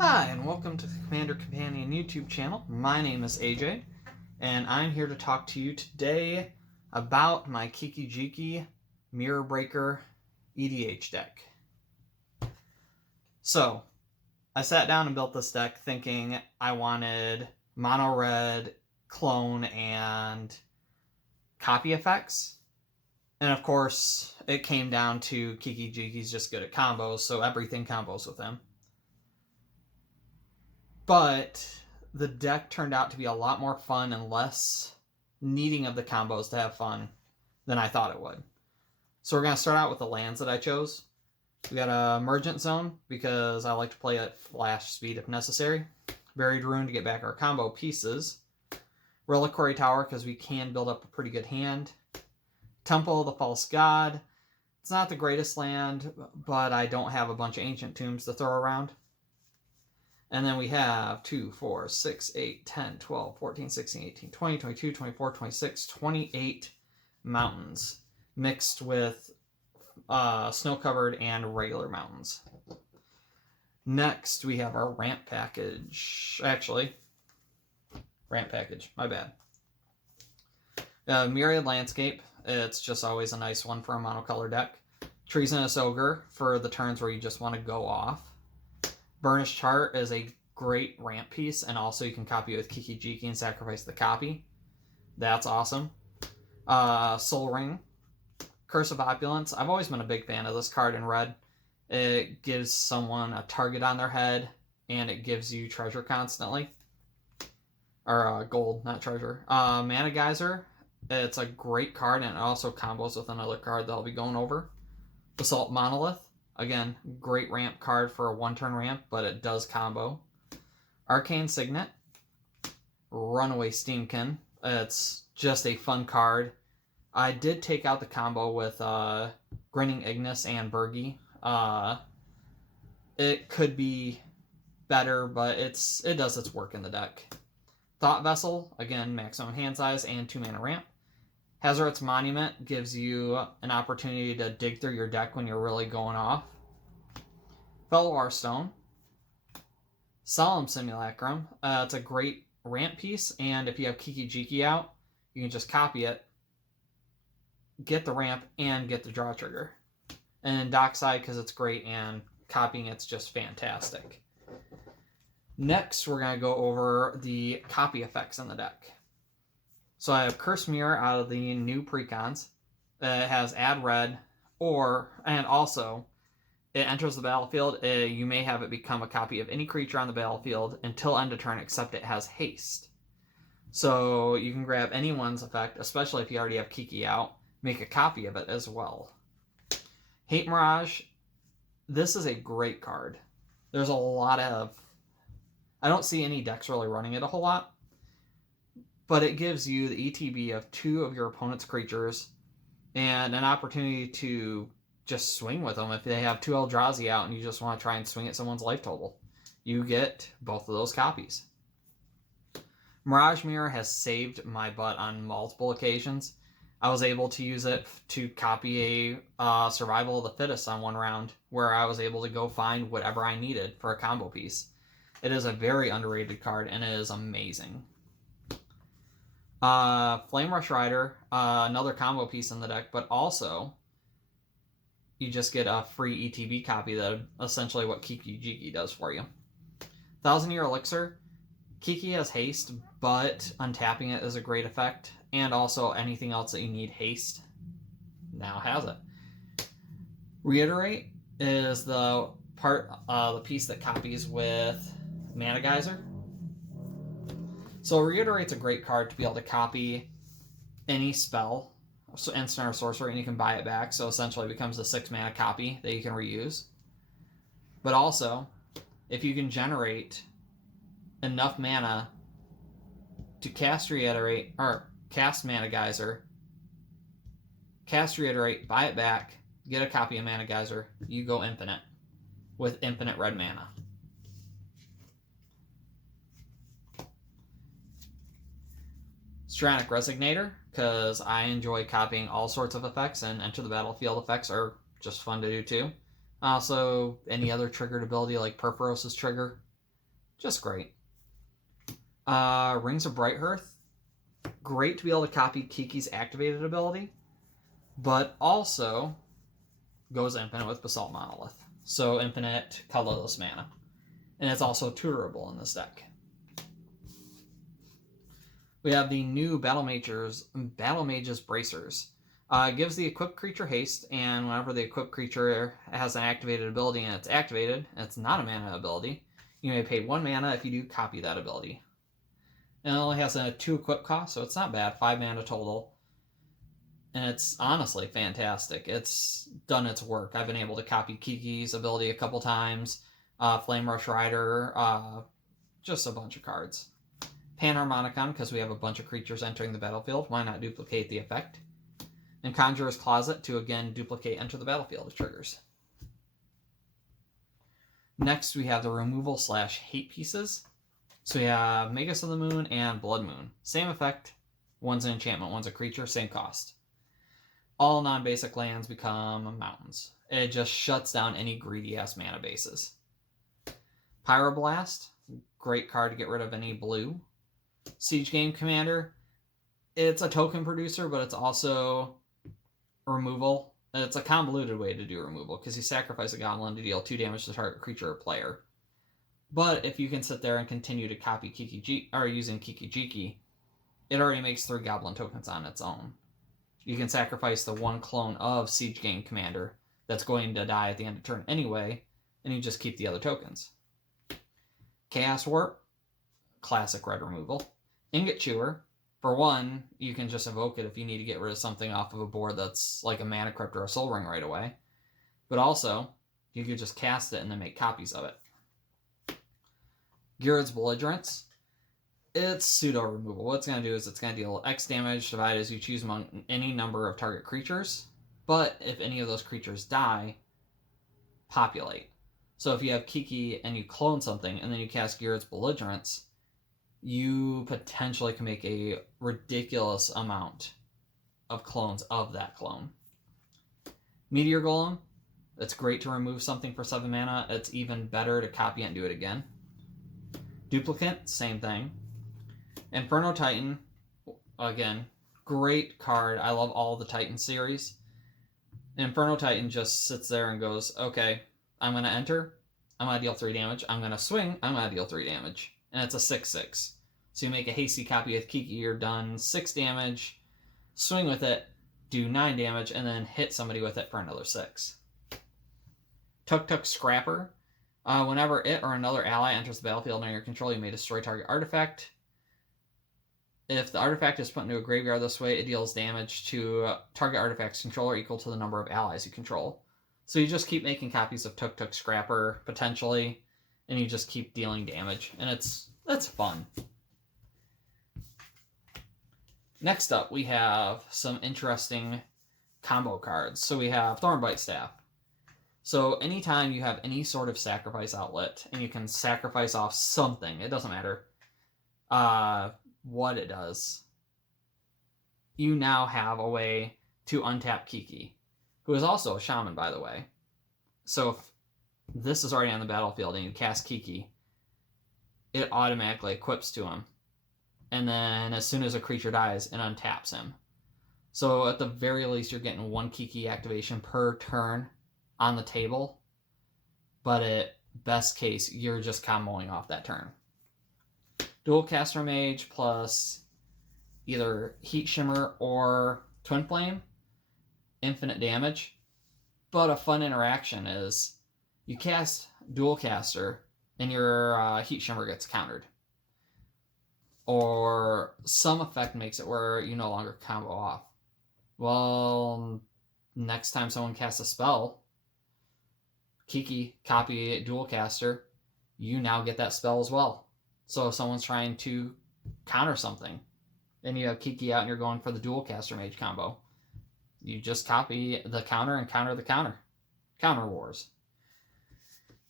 Hi, and welcome to the Commander Companion YouTube channel. My name is AJ, and I'm here to talk to you today about my Kiki-Jiki Mirror Breaker EDH deck. So, I sat down and built this deck thinking I wanted mono red, clone, and copy effects. And of course, it came down to Kiki-Jiki's just good at combos, so everything combos with him. But the deck turned out to be a lot more fun and less needing of the combos to have fun than I thought it would. So we're going to start out with the lands that I chose. We got a Emergent Zone, because I like to play at flash speed if necessary. Buried Ruin to get back our combo pieces. Reliquary Tower, because we can build up a pretty good hand. Temple of the False God. It's not the greatest land, but I don't have a bunch of Ancient Tombs to throw around. And then we have 2, 4, 6, 8, 10, 12, 14, 16, 18, 20, 22, 24, 26, 28 mountains mixed with snow-covered and regular mountains. Next, we have our ramp package. Actually, ramp package, my bad. Myriad Landscape. It's just always a nice one for a monocolor deck. Treasonous Ogre for the turns where you just want to go off. Burnished Chart is a great ramp piece, and also you can copy it with Kiki-Jiki and sacrifice the copy. That's awesome. Soul Ring. Curse of Opulence. I've always been a big fan of this card in red. It gives someone a target on their head, and it gives you treasure constantly. Or gold, not treasure. Mana Geyser. It's a great card, and it also combos with another card that I'll be going over. Basalt Monolith. Again, great ramp card for a one-turn ramp, but it does combo. Arcane Signet. Runaway Steamkin. It's just a fun card. I did take out the combo with Grinning Ignis and Burgi. It could be better, but it does its work in the deck. Thought Vessel. Again, maximum hand size and 2-mana ramp. Hazardous Monument gives you an opportunity to dig through your deck when you're really going off. Fellow Hearthstone. Solemn Simulacrum. It's a great ramp piece, and if you have Kiki-Jiki out, you can just copy it, get the ramp, and get the draw trigger. And Dockside, because it's great, and copying it's just fantastic. Next, we're going to go over the copy effects in the deck. So I have Curse Mirror out of the new precons. It has Add Red, and also, it enters the battlefield. You may have it become a copy of any creature on the battlefield until end of turn, except it has haste. So you can grab anyone's effect, especially if you already have Kiki out, make a copy of it as well. Hate Mirage. This is a great card. There's a lot of... I don't see any decks really running it a whole lot, but it gives you the ETB of 2 of your opponent's creatures and an opportunity to just swing with them. If they have 2 Eldrazi out and you just want to try and swing at someone's life total, you get both of those copies. Mirage Mirror has saved my butt on multiple occasions. I was able to use it to copy a Survival of the Fittest on one round, where I was able to go find whatever I needed for a combo piece. It is a very underrated card, and it is amazing. Flame Rush Rider, another combo piece in the deck, but also you just get a free ETB copy that essentially what Kiki-Jiki does for you. 1,000-Year Elixir. Kiki has haste, but untapping it is a great effect, and also anything else that you need haste now has it. Reiterate is the piece that copies with Mana Geyser. So Reiterate's a great card to be able to copy any spell, so instant or sorcery, and you can buy it back, so essentially it becomes a 6-mana copy that you can reuse. But also, if you can generate enough mana to cast Reiterate, or cast Mana Geyser, cast Reiterate, buy it back, get a copy of Mana Geyser, you go infinite with infinite red mana. Stranic Resignator, because I enjoy copying all sorts of effects, and Enter the Battlefield effects are just fun to do too. Also, any other triggered ability like Purphoros' trigger. Just great. Rings of Bright Hearth. Great to be able to copy Kiki's activated ability, but also goes infinite with Basalt Monolith. So infinite colorless mana. And it's also tutorable in this deck. We have the new Battle Mage's Bracers. It gives the equipped creature haste, and whenever the equipped creature has an activated ability and it's activated, and it's not a mana ability, you may pay 1 mana. If you do, copy that ability. And it only has a 2 equip cost, so it's not bad. 5 mana total. And it's honestly fantastic. It's done its work. I've been able to copy Kiki's ability a couple times. Flame Rush Rider. Just a bunch of cards. Panharmonicon, because we have a bunch of creatures entering the battlefield. Why not duplicate the effect? And Conjurer's Closet to, again, duplicate enter the battlefield triggers. Next, we have the removal / hate pieces. So we have Magus of the Moon and Blood Moon. Same effect. One's an enchantment, one's a creature, same cost. All non-basic lands become mountains. It just shuts down any greedy-ass mana bases. Pyroblast. Great card to get rid of any blue. Siege Game Commander. It's a token producer, but it's also removal. It's a convoluted way to do removal, because you sacrifice a goblin to deal 2 damage to target creature or player. But if you can sit there and continue to copy Kiki-Jiki, or using Kiki-Jiki, it already makes 3 goblin tokens on its own. You can sacrifice the 1 clone of Siege Game Commander that's going to die at the end of turn anyway, and you just keep the other tokens. Chaos Warp, classic red removal. Ingot Chewer. For 1, you can just evoke it if you need to get rid of something off of a board that's like a Mana Crypt or a Soul Ring right away. But also, you could just cast it and then make copies of it. Gyrod's Belligerence. It's pseudo removal. What it's going to do is it's going to deal X damage divided as you choose among any number of target creatures. But if any of those creatures die, populate. So if you have Kiki and you clone something and then you cast Gyrod's Belligerence, you potentially can make a ridiculous amount of clones of that clone. Meteor Golem. It's great to remove something for 7 mana. It's even better to copy it and do it again. Duplicate, same thing. Inferno Titan, again, great card. I love all the Titan series. Inferno Titan just sits there and goes, okay, I'm going to enter. I'm going to deal 3 damage. I'm going to swing. I'm going to deal 3 damage. And it's a 6/6. So you make a hasty copy of Kiki, you're done 6 damage, swing with it, do 9 damage, and then hit somebody with it for another 6. Tuk Tuk Scrapper. Whenever it or another ally enters the battlefield under your control, you may destroy target artifact. If the artifact is put into a graveyard this way, it deals damage to target artifact's controller equal to the number of allies you control. So you just keep making copies of Tuk Tuk Scrapper, potentially, and you just keep dealing damage, and it's fun. Next up, we have some interesting combo cards. So we have Thornbite Staff. So anytime you have any sort of sacrifice outlet, and you can sacrifice off something, it doesn't matter what it does, you now have a way to untap Kiki, who is also a shaman, by the way. So if this is already on the battlefield and you cast Kiki, it automatically equips to him. And then as soon as a creature dies, it untaps him. So at the very least, you're getting 1 Kiki activation per turn on the table. But at best case, you're just comboing off that turn. Dual Caster Mage plus either Heat Shimmer or Twin Flame. Infinite damage. But a fun interaction is you cast Dual Caster and your Heat Shimmer gets countered. Or some effect makes it where you no longer combo off. Well, next time someone casts a spell, Kiki, copy Dual Caster, you now get that spell as well. So if someone's trying to counter something, and you have Kiki out and you're going for the Dual Caster Mage combo, you just copy the counter and counter the counter. Counter Wars.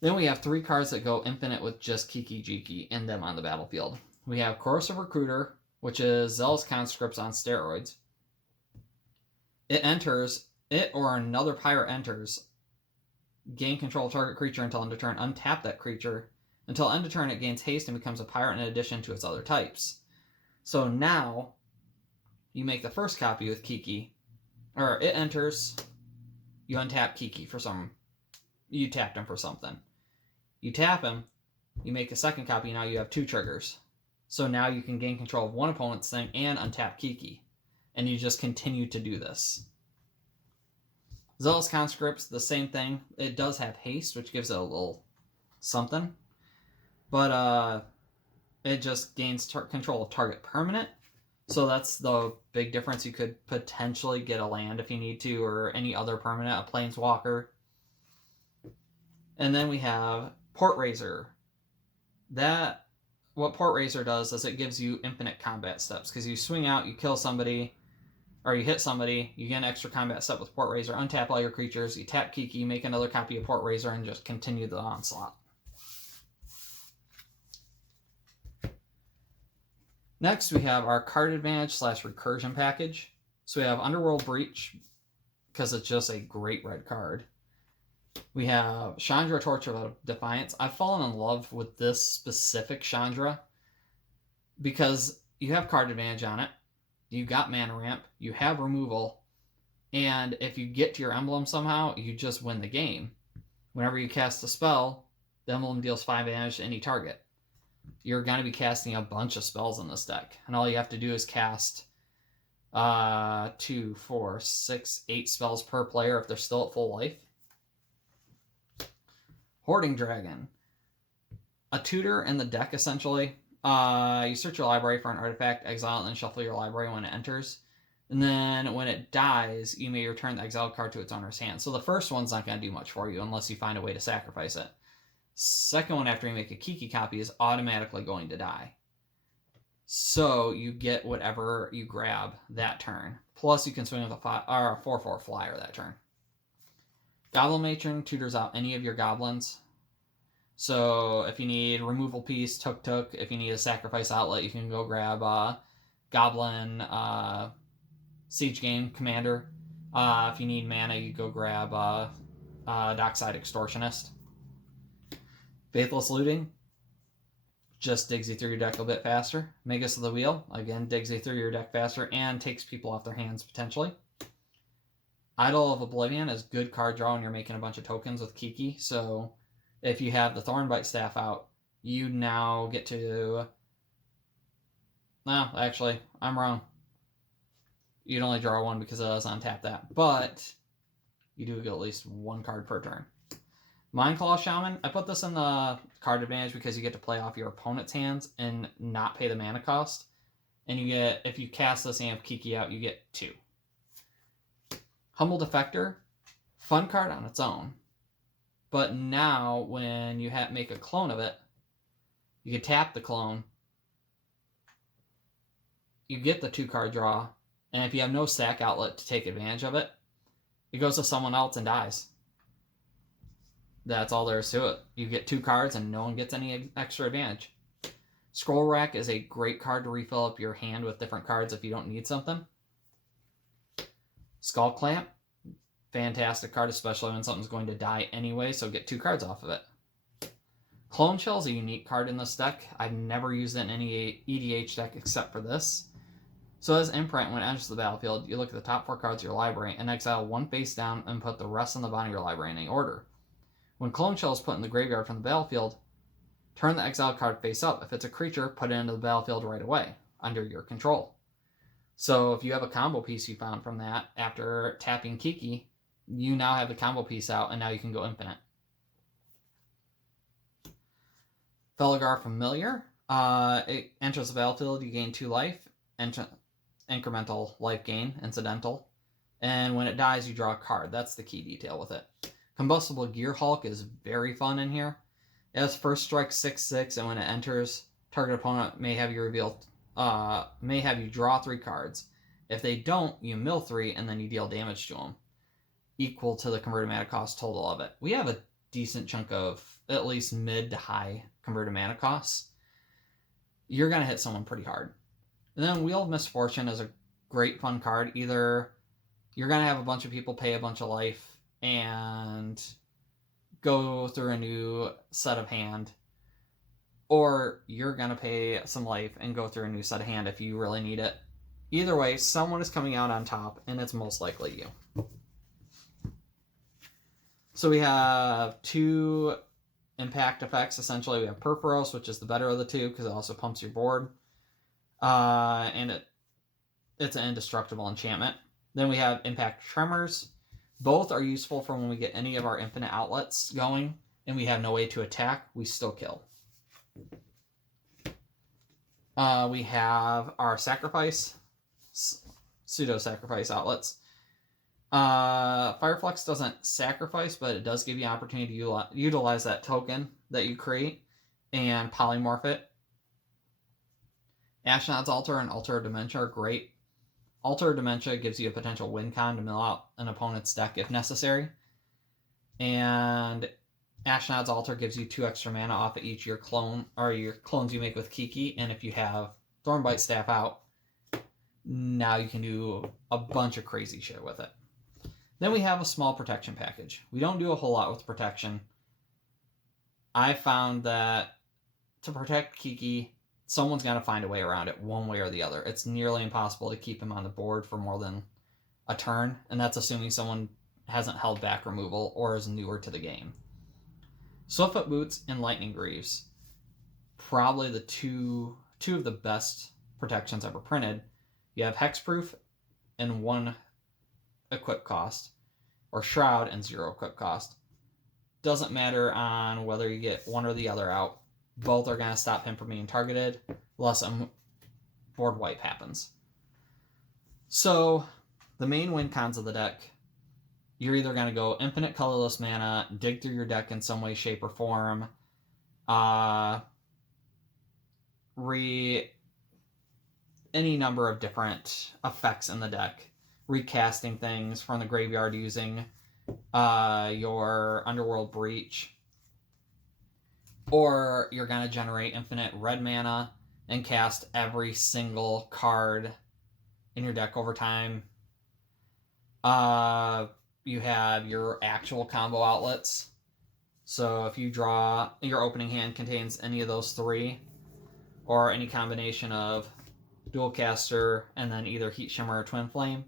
Then we have 3 cards that go infinite with just Kiki-Jiki in them on the battlefield. We have Corrosive Recruiter, which is Zealous Conscripts on steroids. It or another pirate enters, gain control of target creature until end of turn, untap that creature, Until end of turn, it gains haste and becomes a pirate in addition to its other types. So now, you make the first copy with Kiki, or it enters, you untap Kiki for some, you tapped him for something. You tap him, you make a second copy, now you have 2 triggers. So now you can gain control of one opponent's thing and untap Kiki. And you just continue to do this. Zealous Conscripts, the same thing. It does have haste, which gives it a little something. But it just gains control of target permanent. So that's the big difference. You could potentially get a land if you need to, or any other permanent, a planeswalker. And then we have Port Raiser. What Port Raiser does is it gives you infinite combat steps, because you swing out, you kill somebody, or you hit somebody, you get an extra combat step with Port Raiser, untap all your creatures, you tap Kiki, make another copy of Port Raiser, and just continue the onslaught. Next, we have our card advantage / recursion package. So we have Underworld Breach, because it's just a great red card. We have Chandra, Torch of Defiance. I've fallen in love with this specific Chandra because you have card advantage on it, you got mana ramp, you have removal, and if you get to your emblem somehow, you just win the game. Whenever you cast a spell, the emblem deals 5 damage to any target. You're going to be casting a bunch of spells in this deck, and all you have to do is cast 2, 4, 6, 8 spells per player if they're still at full life. Hoarding Dragon. A tutor in the deck, essentially. You search your library for an artifact, exile, and then shuffle your library when it enters. And then when it dies, you may return the exiled card to its owner's hand. So the first one's not going to do much for you unless you find a way to sacrifice it. Second one, after you make a Kiki copy, is automatically going to die. So you get whatever you grab that turn. Plus you can swing with a 4/4 flyer that turn. Goblin Matron tutors out any of your goblins. So if you need removal piece, Tuk. If you need a sacrifice outlet, you can go grab Goblin Siege Game Commander. If you need mana, you go grab Dockside Extortionist. Faithless Looting just digs you through your deck a bit faster. Magus of the Wheel, again, digs you through your deck faster and takes people off their hands potentially. Idol of Oblivion is good card draw when you're making a bunch of tokens with Kiki. So if you have the Thornbite Staff out, you now get to... No, actually, I'm wrong. You'd only draw 1 because it does untap that. But you do get at least 1 card per turn. Mindclaw Shaman, I put this in the card advantage because you get to play off your opponent's hands and not pay the mana cost. And you get, if you cast this and have Kiki out, you get 2. Humble Defector, fun card on its own. But now, when you make a clone of it, you can tap the clone. You get the 2 card draw. And if you have no sack outlet to take advantage of it, it goes to someone else and dies. That's all there is to it. You get 2 cards and no one gets any extra advantage. Scroll Rack is a great card to refill up your hand with different cards if you don't need something. Skull Clamp, fantastic card, especially when something's going to die anyway, so get 2 cards off of it. Clone Shell is a unique card in this deck. I've never used it in any EDH deck except for this. So as Imprint, when it enters the battlefield, you look at the top 4 cards of your library and exile 1 face down and put the rest on the bottom of your library in any order. When Clone Shell is put in the graveyard from the battlefield, turn the exiled card face up. If it's a creature, put it into the battlefield right away, under your control. So if you have a combo piece you found from that, after tapping Kiki, you now have the combo piece out, and now you can go infinite. Felgar Familiar. It enters the battlefield, you gain 2 life, incremental life gain, incidental. And when it dies, you draw a card. That's the key detail with it. Combustible Gear Hulk is very fun in here. It has first strike 6/6, and when it enters, target opponent may have you draw 3 cards. If they don't, you mill 3, and then you deal damage to them, equal to the converted mana cost total of it. We have a decent chunk of at least mid to high converted mana costs. You're going to hit someone pretty hard. And then Wheel of Misfortune is a great fun card. Either you're going to have a bunch of people pay a bunch of life and go through a new set of hand, or you're going to pay some life and go through a new set of hand if you really need it. Either way, someone is coming out on top, and it's most likely you. So we have 2 impact effects. Essentially, we have Purphoros, which is the better of the 2 because it also pumps your board. And it's an indestructible enchantment. Then we have Impact Tremors. Both are useful for when we get any of our infinite outlets going and we have no way to attack, we still kill. We have our sacrifice, pseudo-sacrifice outlets. Fireflux doesn't sacrifice, but it does give you an opportunity to utilize that token that you create and polymorph it. Ashnod's Altar and Altar of Dementia are great. Altar of Dementia gives you a potential win con to mill out an opponent's deck if necessary. And Ashnod's Altar gives you 2 extra mana off of each your clone or your clones you make with Kiki, and if you have Thornbite Staff out, now you can do a bunch of crazy shit with it. Then we have a small protection package. We don't do a whole lot with protection. I found that to protect Kiki, someone's got to find a way around it one way or the other. It's nearly impossible to keep him on the board for more than a turn, and that's assuming someone hasn't held back removal or is newer to the game. Swiftfoot Boots and Lightning Greaves, probably the two of the best protections ever printed. You have Hexproof and 1 equip cost, or Shroud and 0 equip cost. Doesn't matter on whether you get one or the other out. Both are going to stop him from being targeted, unless a board wipe happens. So, the main win cons of the deck, you're either going to go infinite colorless mana, dig through your deck in some way, shape, or form, any number of different effects in the deck, recasting things from the graveyard using your Underworld Breach, or you're going to generate infinite red mana and cast every single card in your deck over time. You have your actual combo outlets. So if you draw, your opening hand contains any of those 3, or any combination of Dual Caster and then either Heat Shimmer or Twin Flame,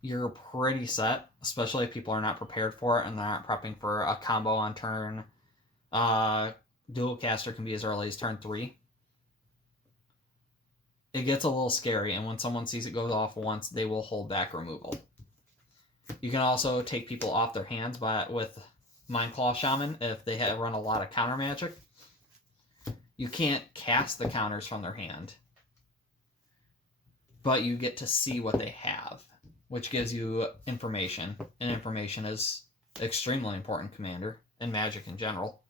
you're pretty set, especially if people are not prepared for it and they're not prepping for a combo on turn. Dual Caster can be as early as turn 3. It gets a little scary, and when someone sees it go off once, they will hold back removal. You can also take people off their hands with Mindclaw Shaman if they run a lot of counter magic. You can't cast the counters from their hand, but you get to see what they have, which gives you information, and information is extremely important, Commander, and Magic in general.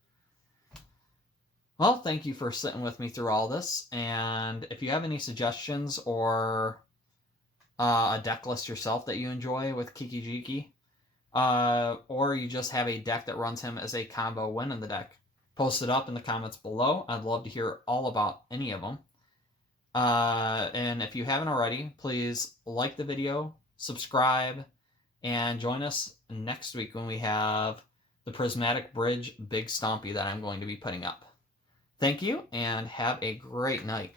Well, thank you for sitting with me through all this, and if you have any suggestions or a deck list yourself that you enjoy with Kiki-Jiki, or you just have a deck that runs him as a combo win in the deck, post it up in the comments below. I'd love to hear all about any of them. And if you haven't already, please like the video, subscribe, and join us next week when we have the Prismatic Bridge Big Stompy that I'm going to be putting up. Thank you, and have a great night.